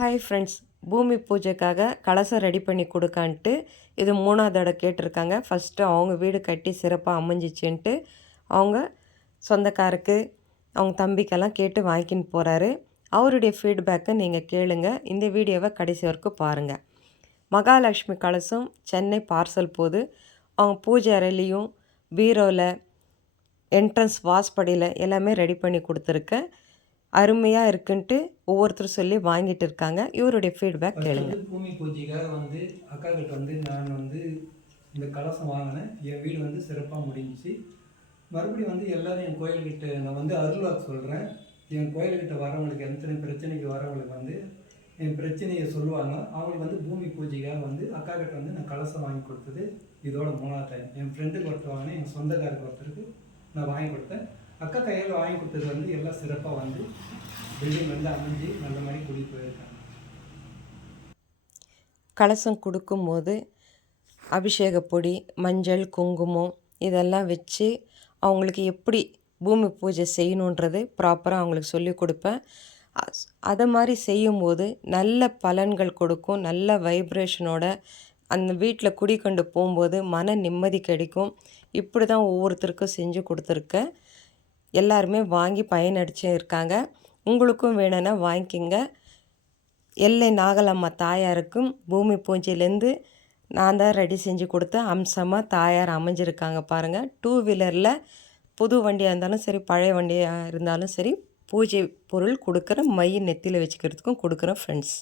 Hi friends, பூமி பூஜைக்காக கலசம் ready பண்ணி கொடுக்கான்ட்டு இது 3ஆவது தடவை கேட்டிருக்காங்க. ஃபஸ்ட்டு அவங்க வீடு கட்டி சிறப்பாக அமைஞ்சிச்சுன்ட்டு அவங்க சொந்தக்காருக்கு அவங்க தம்பிக்கெல்லாம் கேட்டு வாங்கின்னு போகிறாரு. அவருடைய ஃபீட்பேக்கை நீங்கள் கேளுங்க. இந்த வீடியோவை கடைசி வரைக்கும் பாருங்கள். மகாலட்சுமி கலசம் சென்னை பார்சல் போது அவங்க பூஜை அறையிலையும் பீரோவில் என்ட்ரன்ஸ் வாஸ்படியில் எல்லாமே ரெடி பண்ணி கொடுத்துருக்கேன். அருமையாக இருக்குன்ட்டு ஒவ்வொருத்தரும் சொல்லி வாங்கிட்டு இருக்காங்க. இவருடைய ஃபீட்பேக் கேளுங்க. பூமி பூஜைக்காக அக்கா கிட்ட நான் இந்த கலசம் வாங்கினேன். என் வீடு சிறப்பாக முடிஞ்சிச்சு. மறுபடியும் எல்லோரும் என் கோயில்கிட்ட நான் அருள்வாக்கு சொல்கிறேன். என் கோயில்கிட்ட வரவங்களுக்கு எத்தனை பிரச்சனைக்கு வரவங்களுக்கு என் பிரச்சனையை சொல்லுவாங்க. அவங்களுக்கு பூமி பூஜைக்காக அக்கா கிட்ட நான் கலசம் வாங்கி கொடுத்தது இதோட 3ஆவது டைம். என் ஃப்ரெண்டுக்கு ஒருத்தர் வாங்கினேன், என் சொந்தக்காருக்கு ஒருத்தருக்கு நான் வாங்கி கொடுத்தேன். அக்கா கையில் வாங்கி கொடுத்தது எல்லாம் சிறப்பாக பில்டிங் அமைஞ்சு நல்ல மாதிரி கூடி போயிருக்காங்க. கலசம் கொடுக்கும்போது அபிஷேக பொடி, மஞ்சள், குங்குமம் இதெல்லாம் வச்சு அவங்களுக்கு எப்படி பூமி பூஜை செய்யணுன்றது ப்ராப்பராக அவங்களுக்கு சொல்லி கொடுப்பேன். அதை மாதிரி செய்யும்போது நல்ல பலன்கள் கொடுக்கும். நல்ல வைப்ரேஷனோட அந்த வீட்டில் குடிக்கொண்டு போகும்போது மன நிம்மதி கிடைக்கும். இப்படி தான் ஒவ்வொருத்தருக்கும் செஞ்சு கொடுத்துருக்கேன். எல்லாருமே வாங்கி பயனடிச்சு இருக்காங்க. உங்களுக்கும் வேணும்னா வாங்கிக்கிங்க. எல்லை நாகலம்மா தாயாருக்கும் பூமி பூஜையிலேருந்து நான் தான் ரெடி செஞ்சு கொடுத்தேன். அம்சமாக தாயார் அமைஞ்சிருக்காங்க பாருங்கள். 2 வீலரில் புது வண்டியாக இருந்தாலும் சரி, பழைய வண்டியாக இருந்தாலும் சரி, பூஜை பொருள் கொடுக்குறேன். மை நெத்தியில் வச்சுக்கிறதுக்கும் கொடுக்குறேன் ஃப்ரெண்ட்ஸ்.